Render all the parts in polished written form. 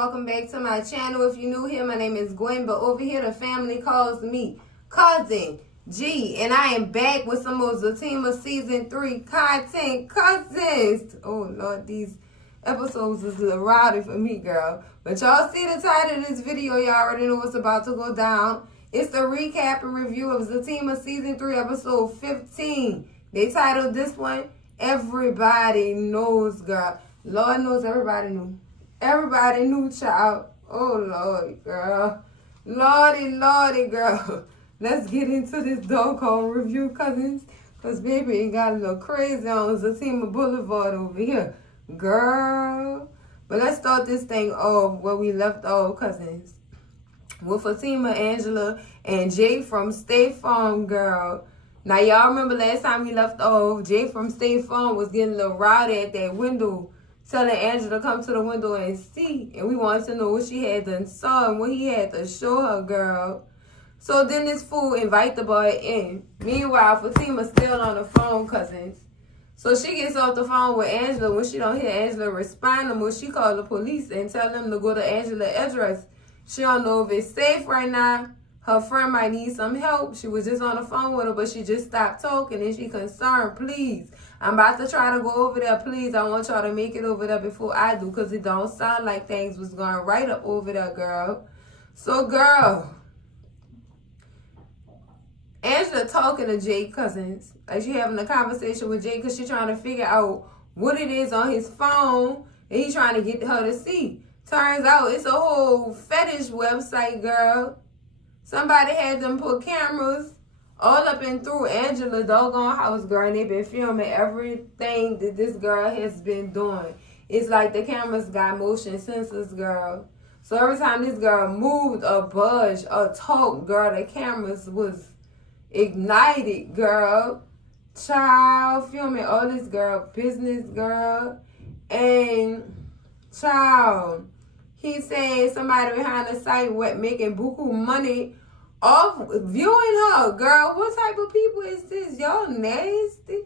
welcome back to my channel. If you're new here, my name is Gwen, but over here the family calls me Cousin G, and I am back with some more Zatima Season 3 content. Cousins! Oh Lord, these episodes is a little rowdy for me, girl. But y'all see the title of this video, y'all already know what's about to go down. It's the recap and review of Zatima Season 3 Episode 15. They titled this one, Everybody Knows, girl. Lord knows everybody knew. Everybody knew, child. Oh, Lordy, girl. Lordy, girl. Let's get into this doggone review, cousins. Because baby it got a little crazy on Zatima Boulevard over here. Girl. But let's start this thing off where we left off, cousins. With Fatima, Angela, and Jay from State Farm, girl. Now, y'all remember last time we left off, Jay from State Farm was getting a little rowdy at that window, telling Angela to come to the window and see. And we wanted to know what she had done saw and what he had to show her, girl. So then this fool invite the boy in. Meanwhile, Fatima's still on the phone, cousins. So she gets off the phone with Angela. When she don't hear Angela respond to her, she call the police and tell them to go to Angela's address. She don't know if it's safe right now. Her friend might need some help. She was just on the phone with her, but she just stopped talking and she concerned. Please, I'm about to try to go over there. Please, I want y'all to make it over there before I do, because it don't sound like things was going right up over there, girl. So, girl, Angela talking to Jay, cousins. Like, she having a conversation with Jay because she trying to figure out what it is on his phone and he trying to get her to see. Turns out it's a whole fetish website, girl. Somebody had them put cameras all up and through Angela's doggone house, girl, and they been filming everything that this girl has been doing. It's like the cameras got motion sensors, girl. So every time this girl moved or budged or talked, girl, the cameras was ignited, girl. Child, filming all this girl business, girl. And child, he said somebody behind the site making buku money off viewing her, girl. What type of people is this? Y'all nasty.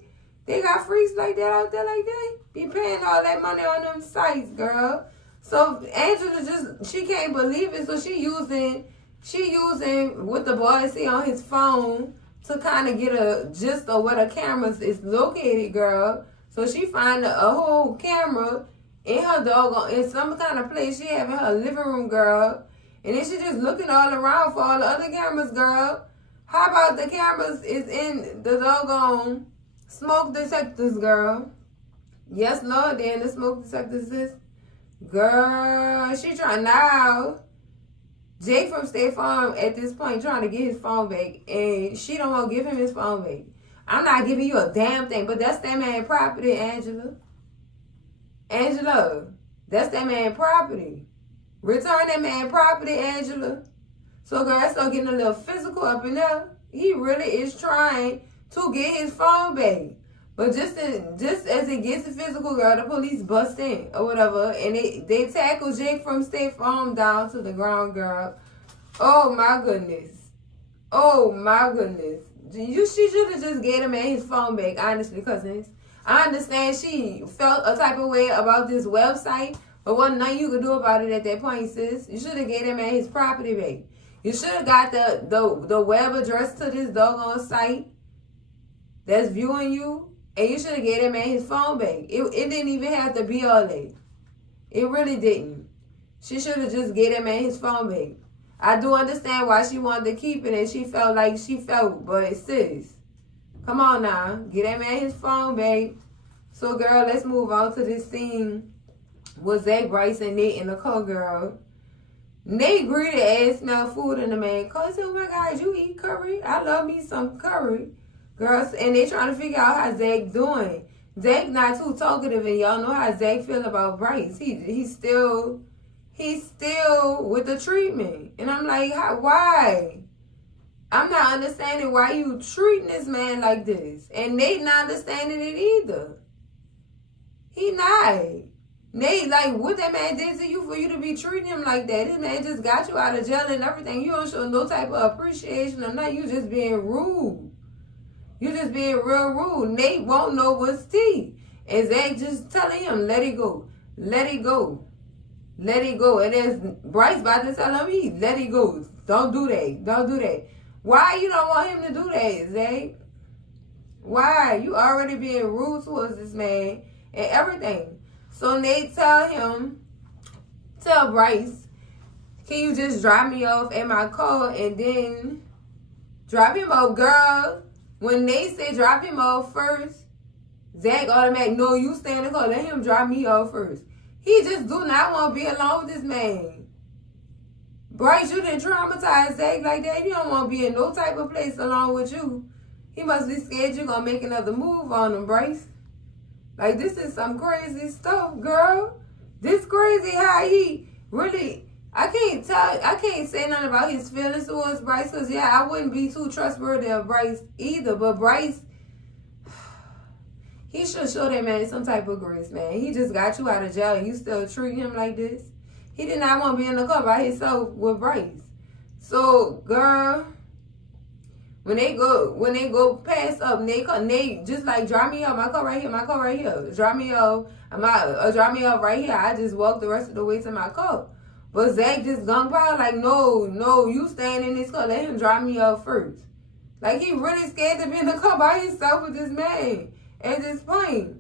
They got freaks like that out there like that? Be paying all that money on them sites, girl. So Angela she can't believe it. So she using what the boy see on his phone to kind of get a gist of where the cameras is located, girl. So she find a whole camera in her doggone, in some kind of place she have in her living room, girl. And then she just looking all around for all the other cameras, girl. How about the cameras is in the doggone smoke detectors, girl? Yes, Lord, then the smoke detectors is. Girl, she trying now. Jay from State Farm at this point trying to get his phone back. And she don't want to give him his phone back. I'm not giving you a damn thing, but that's that man's property, Angela. Angela, that's that man's property. Return that man property, Angela. So, girl, I start getting a little physical up in there. He really is trying to get his phone back. But just as it gets physical, girl, the police bust in or whatever. And they tackle Jake from State Farm down to the ground, girl. Oh, my goodness. Oh, my goodness. She should have just gave him his phone back, honestly, cousins. I understand she felt a type of way about this website, but wasn't nothing you could do about it at that point, sis. You should have gave him his property back. You should have got the web address to this doggone site that's viewing you, and you should have gave him his phone back. It didn't even have to be all that. It really didn't. She should have just gave him his phone back. I do understand why she wanted to keep it, and she felt like she felt, but sis, come on now. Get that man his phone back. So, girl, let's move on to this scene with Zach, Bryce, and Nate in the car, girl. Nate greeted and smelled food in the man car. He said, oh, my God, you eat curry? I love me some curry. Girls, and they trying to figure out how Zach doing. Zach not too talkative, and y'all know how Zach feel about Bryce. He's still with the treatment. And I'm like, why? I'm not understanding why you treating this man like this. And Nate not understanding it either. He not. Nate, like, what that man did to you for you to be treating him like that? This man just got you out of jail and everything. You don't show no type of appreciation or nothing. You just being rude. You just being real rude. Nate won't know what's tea. And Zach just telling him, let it go. Let it go. let it go. And then Bryce about to tell him, he let it go. Don't do that. Don't do that. Why you don't want him to do that, Zay? Why? You already being rude towards this man and everything. So they tell Bryce, can you just drop me off at my car and then drop him off, girl? When they say drop him off first, Zach automatic, no, you stay in the car. Let him drop me off first. He just do not want to be alone with this man. Bryce, you didn't traumatize Zach like that. He don't want to be in no type of place along with you. He must be scared you're going to make another move on him, Bryce. Like, this is some crazy stuff, girl. This crazy how he really... I can't say nothing about his feelings towards Bryce, because, yeah, I wouldn't be too trustworthy of Bryce either. But Bryce, he should show that man some type of grace, man. He just got you out of jail and you still treat him like this. He did not want to be in the car by himself with Bryce. So, girl, when they go past up, and they just like, drop me off, my car right here. Drop me off, drop me off right here. I just walk the rest of the way to my car. But Zach just gung pao like, no, you stand in this car. Let him drop me off first. Like, he really scared to be in the car by himself with this man at this point.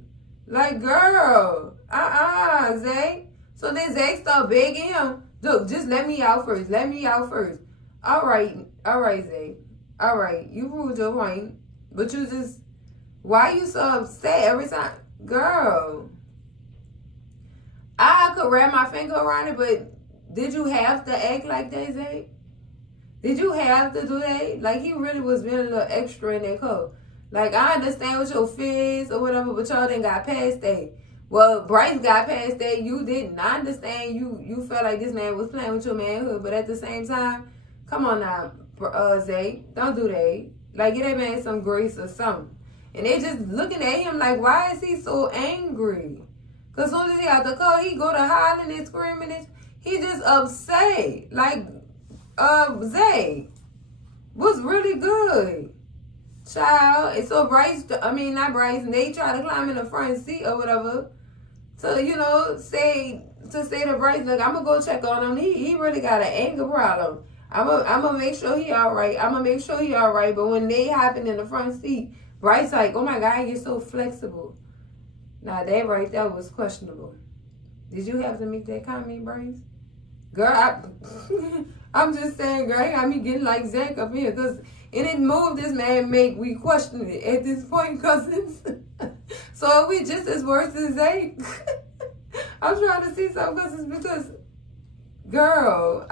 Like, girl, Zach. So then Zach start begging him, look, just let me out first. Let me out first. All right, Zach. All right, you proved your point. But you just, why you so upset every time? Girl, I could wrap my finger around it, but did you have to act like that, Zay? Did you have to do that? Like, he really was being a little extra in that car. Like, I understand what your fears or whatever, but y'all didn't got past that. Well, Bryce got past that. You didn't. I understand you felt like this man was playing with your manhood, but at the same time, come on now, Zay. Don't do that. Like, get that man some grace or something. And they just looking at him like, why is he so angry? Because as soon as he out the car, he go to hollering and screaming and he just upset. Like, Zay was really good, child. And so not Bryce, and they try to climb in the front seat or whatever to, say to Bryce, look, I'm going to go check on him. He really got an anger problem. I'm gonna make sure he all right. But when they hopping in the front seat, Bryce like, oh my God, you're so flexible. Now, that right there was questionable. Did you have to make that comment, Bryce? Girl, I'm just saying, girl, got me getting like Zach up here. Because any move this man make, we question it at this point, cousins. So are we just as worse as Zach? I'm trying to see some cousins because, girl,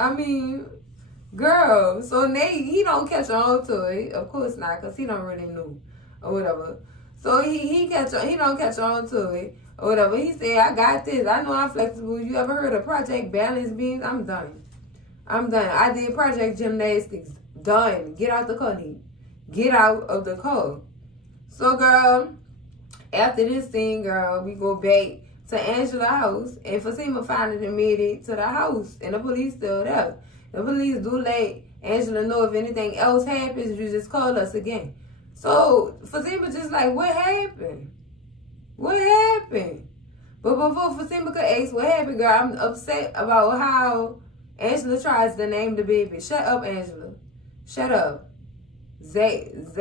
so he don't catch on to it. Of course not, because he don't really know or whatever. So he don't catch on to it or whatever. He said, I got this. I know I'm flexible. You ever heard of Project Balance Beams? I'm done. I did Project Gymnastics. Done. Get out the car, Nate. Get out of the car. So, girl, after this scene, girl, we go back to Angela's house. And Fatima finally made it to the house. And the police still there. The police do let Angela know if anything else happens, you just call us again. So Fatima just like, what happened? What happened? But before Fatima could ask what happened, girl, I'm upset about how Angela tries to name the baby. Shut up, Angela. Shut up. Zaquan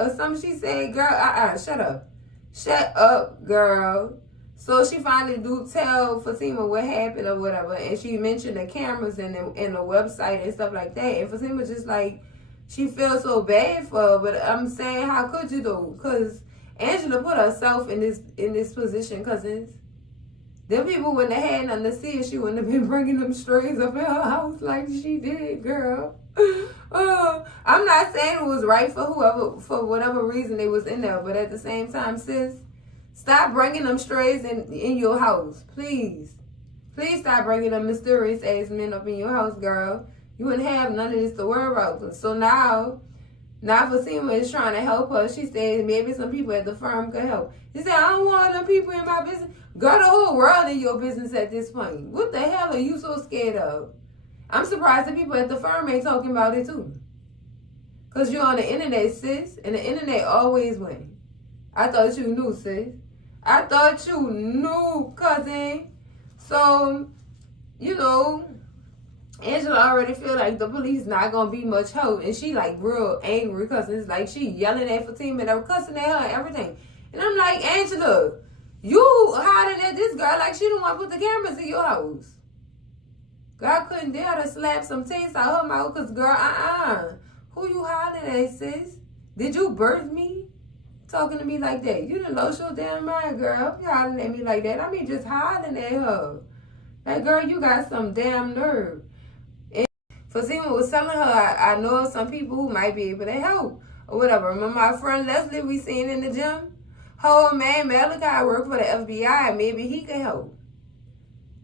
or something she said, girl, shut up. Shut up, girl. So she finally do tell Fatima what happened or whatever, and she mentioned the cameras and the website and stuff like that. And Fatima just like, she feels so bad for her, but I'm saying, how could you though? Because Angela put herself in this position, cousins. Them people wouldn't have had nothing to see if she wouldn't have been bringing them strays up in her house like she did, girl. I'm not saying it was right for whatever reason they was in there, but at the same time, sis, stop bringing them strays in your house, please. Please stop bringing them mysterious ass men up in your house, girl. You wouldn't have none of this to worry about. So now Fatima is trying to help her. She said maybe some people at the firm could help. She said, I don't want them people in my business. Girl, the whole world in your business at this point. What the hell are you so scared of? I'm surprised the people at the firm ain't talking about it too. Because you're on the internet, sis. And the internet always wins. I thought you knew, sis. I thought you knew, cousin. So, you know, Angela already feel like the police not gonna be much help, and she like real angry because it's like she yelling at Fatima and they're cussing at her and everything. And I'm like, Angela, you hiding at this girl like she don't want to put the cameras in your house. Girl couldn't dare to slap some taste out her mouth because girl, who you hiding at, sis? Did you birth me? Talking to me like that. You done lost your damn mind, girl. You hollering at me like that. I mean, just hollering at her. Like, girl, you got some damn nerve. And Fatima was telling her, I know of some people who might be able to help or whatever. Remember my friend Leslie we seen in the gym? Her old man Malachi worked for the FBI. Maybe he could help.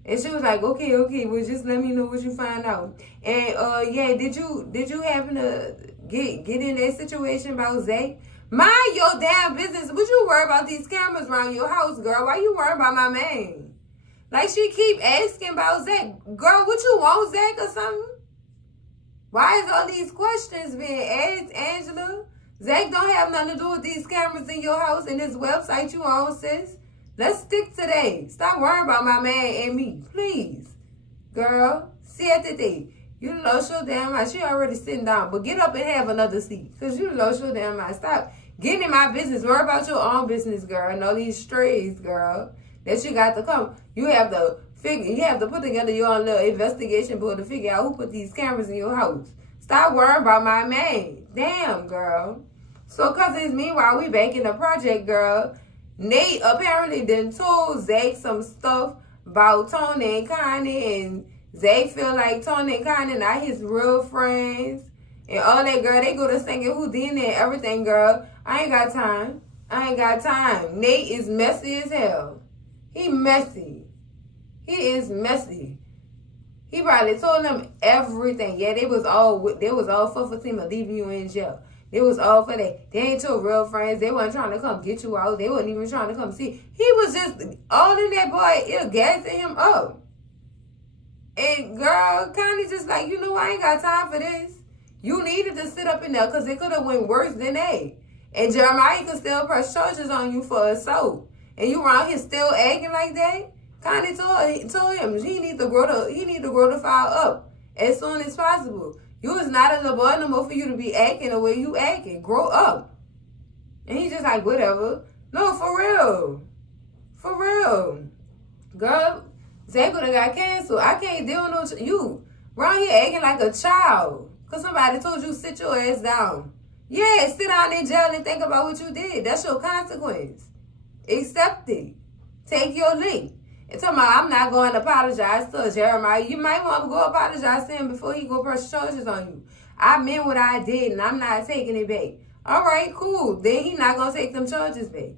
And she was like, okay, well, just let me know what you find out. And yeah, did you happen to get in that situation about Zach? Mind your damn business. Would you worry about these cameras around your house, girl? Why you worrying about my man? Like, she keep asking about Zach. Girl, what you want, Zach, or something? Why is all these questions being asked, Angela? Zach don't have nothing to do with these cameras in your house and this website you own, sis. Let's stick to that. Stop worrying about my man and me, please. Girl, siéntate. You lost your damn mind. She already sitting down, but get up and have another seat because you lost your damn mind. Stop getting in my business. Worry about your own business, girl. And all these strays, girl, that you got to come. You have to put together your own little investigation board to figure out who put these cameras in your house. Stop worrying about my man. Damn, girl. So, cousins, meanwhile, we back in the project, girl. Nate apparently done told Zach some stuff about Tony and Connie, and Zach feel like Tony and Connie not his real friends. And all that, girl, they go to singing Houdini and everything, girl. I ain't got time. Nate is messy as hell. He messy. He is messy. He probably told them everything. Yeah, they was all for Fatima leaving you in jail. They was all for that. They ain't your real friends. They wasn't trying to come get you out. They wasn't even trying to come see. He was just all in that boy. It gassing him up. And girl, Connie just like, you know, I ain't got time for this. You needed to sit up in there because it could have went worse than that. And Jeremiah could still press charges on you for assault. And you around here still acting like that? Connie told him he need to grow the file up as soon as possible. You is not a little boy no more for you to be acting the way you acting. Grow up. And he just like, whatever. No, for real. For real. Girl, Zach would have got canceled. I can't deal with you. Around here acting like a child. Because somebody told you sit your ass down. Yeah, sit down in jail and think about what you did. That's your consequence. Accept it. Take your leap. And talking about, I'm not going to apologize to Jeremiah. You might want to go apologize to him before he go press charges on you. I meant what I did, and I'm not taking it back. All right, cool. Then he not going to take them charges back.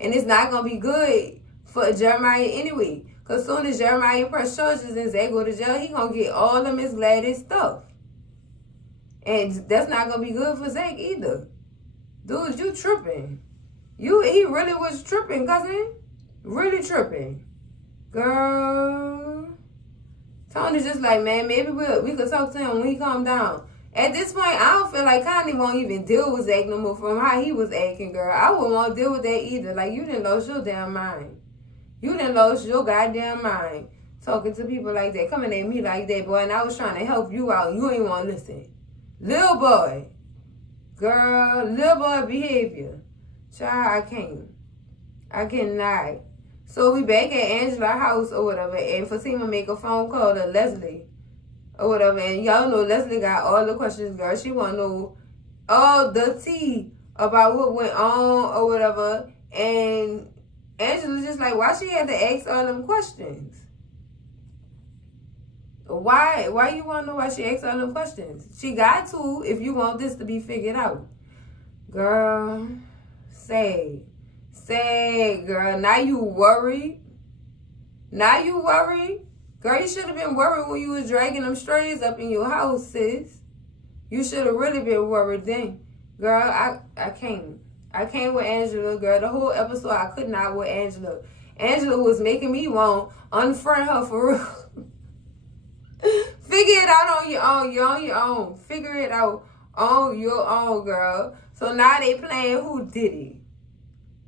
And it's not going to be good for Jeremiah anyway. Because as soon as Jeremiah press charges and Zach go to jail, he going to get all of Miss Gladys stuff. And that's not going to be good for Zach either. Dude, you tripping. He really was tripping, cousin. Really tripping. Girl. Tony's just like, man, maybe we could talk to him when he calm down. At this point, I don't feel like Connie won't even deal with Zach no more from how he was acting, girl. I wouldn't want to deal with that either. Like, you didn't lose your damn mind. You didn't lose your goddamn mind. Talking to people like that, coming at me like that, boy, and I was trying to help you out. You ain't want to listen. Little boy. Girl, little boy behavior. Child, I cannot. So we back at Angela's house or whatever, and Fatima make a phone call to Leslie or whatever, and y'all know Leslie got all the questions, girl. She want to know all the tea about what went on or whatever, and Angela's just like, why she had to ask all them questions? Why you want to know why she asked all them questions? She got to if you want this to be figured out. Girl, say, girl, now you worried? Now you worried? Girl, you should have been worried when you was dragging them strays up in your house, sis. You should have really been worried then. Girl, I can't. I can't with Angela, girl. The whole episode, I could not with Angela. Angela was making me want unfriend her for real. Figure it out on your own. You're on your own. Figure it out on your own, girl. So now they playing who did it.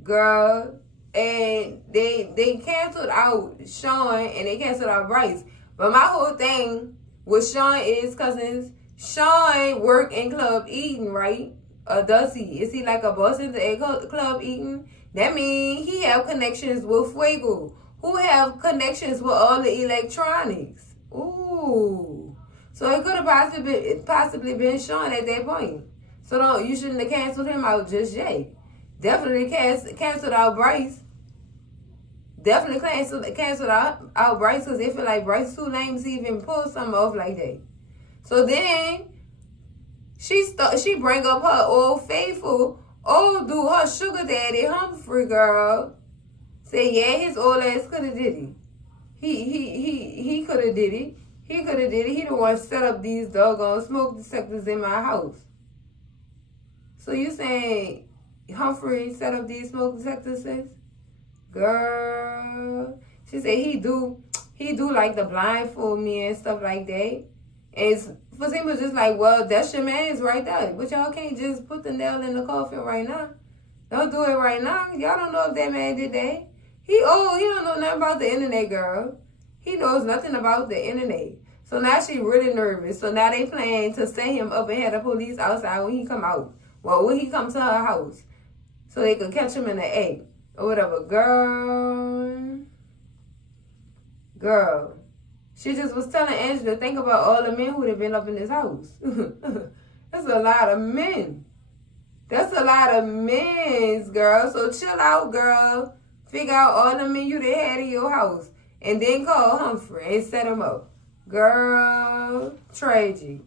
Girl, and they canceled out Sean and they canceled out Bryce. But my whole thing with Sean is, cousins, Sean work in Club Eden, right? Or does he? Is he like a boss in the Club Eden? That means he have connections with Fuego, who have connections with all the electronics. Ooh. So it could have possibly been Sean at that point. So you shouldn't have canceled him out just yet. Definitely canceled out Bryce. Definitely canceled out Bryce, because they feel like Bryce too lame to even pull something off like that. So then she bring up her old faithful, old dude, her sugar daddy, Humphrey, girl. Say, yeah, his old ass could have did it. He could have did it. He could have did it. He the one set up these doggone smoke detectors in my house. So you saying Humphrey set up these smoke detectors, sis? Girl. She said he do like the blindfold me and stuff like that. And Fatima was just like, well, that's your man's right there. But y'all can't just put the nail in the coffin right now. Don't do it right now. Y'all don't know if that man did that. He don't know nothing about the internet, girl. He knows nothing about the internet. So now she really nervous. So now they plan to set him up and have the police outside when he come out. Well, when he come to her house. So they could catch him in the act. Or whatever. Girl. She just was telling Angela, think about all the men who would have been up in this house. That's a lot of men. That's a lot of men, girl. So chill out, girl. Figure out all the men you done had in your house. And then call Humphrey and set him up. Girl, tragic.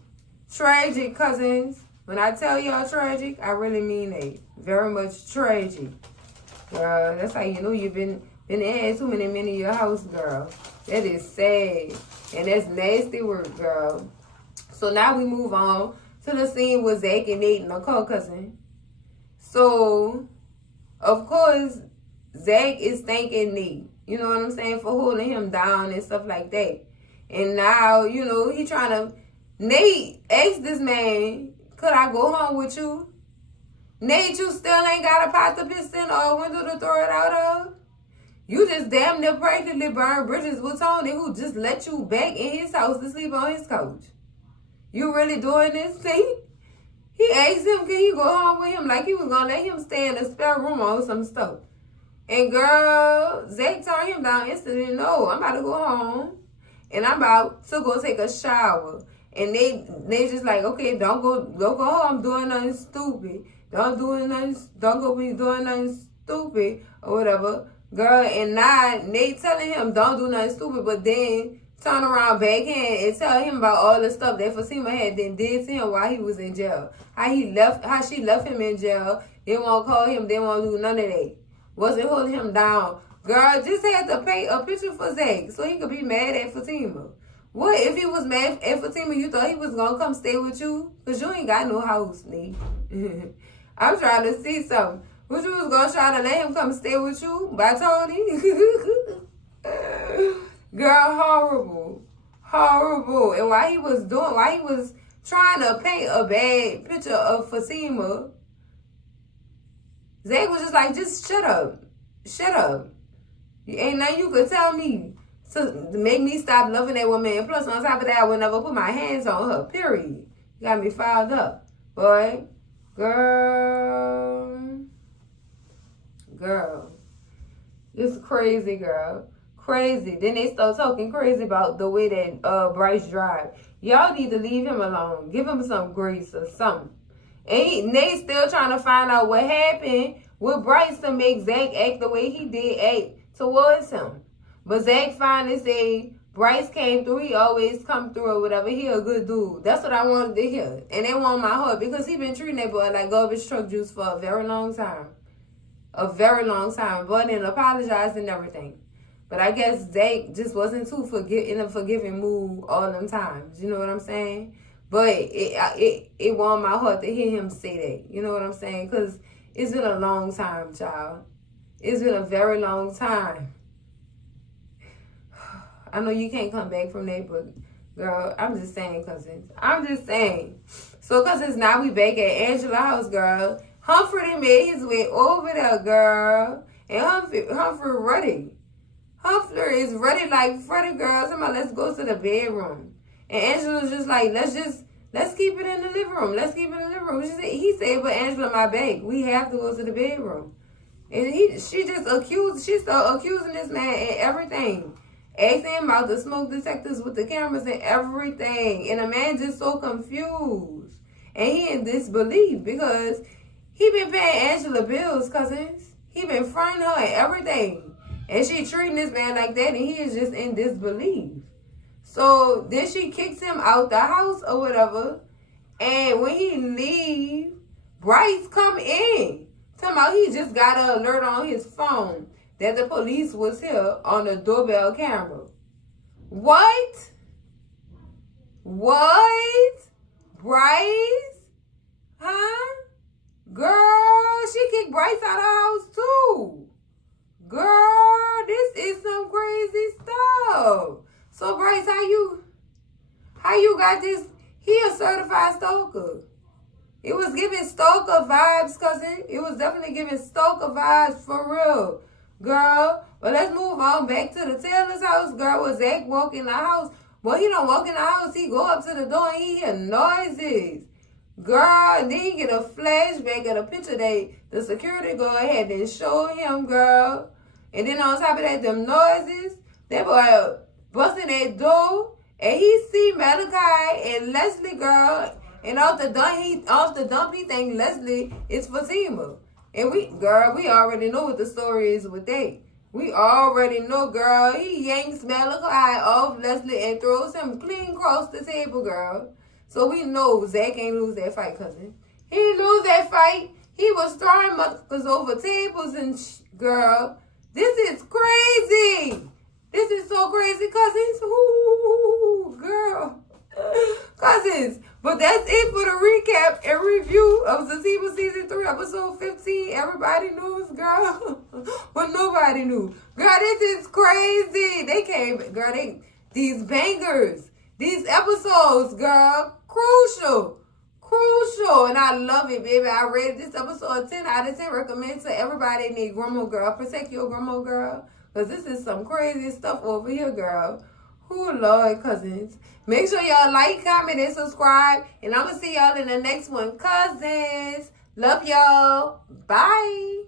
Tragic, cousins. When I tell y'all tragic, I really mean it. Very much tragic. Girl, that's how you know you've been had too many men in your house, girl. That is sad. And that's nasty work, girl. So now we move on to the scene with Zach and Nate and Nicole, cousin. So, of course, Zach is thanking Nate. You know what I'm saying? For holding him down and stuff like that. And now, you know, he trying to... Nate asked this man, could I go home with you? Nate, you still ain't got a pot to piss in or a window to throw it out of? You just damn near practically burned bridges with Tony, who just let you back in his house to sleep on his couch. You really doing this thing? He asked him, can he go home with him? Like he was going to let him stay in the spare room or some stuff. And girl, Zach turned him down instantly. No, I'm about to go home. And I'm about to go take a shower. And they just like, okay, don't go home doing nothing stupid. Don't go be doing nothing stupid or whatever. Girl, and now Nate telling him don't do nothing stupid, but then turn around backhand and tell him about all the stuff that Fatima had then did to him while he was in jail. How she left him in jail. They won't call him, they won't do none of that. Wasn't holding him down. Girl, just had to paint a picture for Zach so he could be mad at Fatima. What if he was mad at Fatima, you thought he was gonna come stay with you? Cause you ain't got no house, Nate. I'm trying to see something. What you was gonna try to let him come stay with you by Tony? Girl, horrible. Horrible. And while he was trying to paint a bad picture of Fatima, Zach was just like, just shut up. Shut up. Ain't nothing you could tell me to make me stop loving that woman. And plus, on top of that, I would never put my hands on her, period. You got me fired up. Boy, girl. It's crazy, girl. Crazy. Then they start talking crazy about the way that Bryce drive. Y'all need to leave him alone. Give him some grace or something. And they still trying to find out what happened with Bryce to make Zach act the way he did act towards him. But Zach finally said Bryce came through. He always come through or whatever. He a good dude. That's what I wanted to hear. And they want my heart because he been treating that boy like garbage truck juice for a very long time. A very long time. But then apologized and everything. But I guess Zach just wasn't too in a forgiving mood all them times. You know what I'm saying? But it warmed my heart to hear him say that. You know what I'm saying? Because it's been a long time, child. It's been a very long time. I know you can't come back from that, but girl, I'm just saying, cousins. I'm just saying. So, cousins, now we back at Angela's house, girl. Humphrey made his way over there, girl. And Humphrey ready. Humphrey is ready like Freddie, girl. Somebody, let's go to the bedroom. And Angela's just like, let's keep it in the living room. Let's keep it in the living room. He said, but Angela, my back. We have to go to the bedroom. And she started accusing this man and everything. Asking him about the smoke detectors with the cameras and everything. And the man just so confused. And he in disbelief because he been paying Angela bills, cousins. He been fronting her and everything. And she treating this man like that, and he is just in disbelief. So then she kicks him out the house or whatever. And when he leave, Bryce come in. Talking about he just got an alert on his phone that the police was here on the doorbell camera. What? What? Bryce? Huh? Girl, she kicked Bryce out of the house too. Girl, this is some crazy stuff. So Bryce, how you got this? He a certified stalker. It was giving stalker vibes, cousin. It was definitely giving stalker vibes for real, girl. But let's move on back to the Taylor's house, girl. With Zach walk in the house. Well, he don't walk in the house. He go up to the door and he hear noises. Girl, and then he get a flashback of the picture that the security guard had and show him, girl. And then on top of that, them noises, that boy busting that door, and he see Malachi and Leslie, girl. And off the dump, he think Leslie is Zatima. And we already know what the story is with that. We already know, girl. He yanks Malachi off Leslie and throws him clean across the table, girl. So we know Zach ain't lose that fight, cousin. He didn't lose that fight. He was throwing motherfuckers over tables and girl. This is crazy. This is so crazy, cousins. Ooh, girl. Cousins. But that's it for the recap and review of Zatima Season 3, Episode 15. Everybody knows, girl. But nobody knew. Girl, this is crazy. They came, girl, these bangers. These episodes, girl. Crucial. And I love it, baby. I rated this episode 10 out of 10. Recommend to everybody that need grandma, girl. Protect your grandma, girl. Because this is some crazy stuff over here, girl. Oh, Lord, cousins. Make sure y'all like, comment, and subscribe. And I'm going to see y'all in the next one. Cousins. Love y'all. Bye.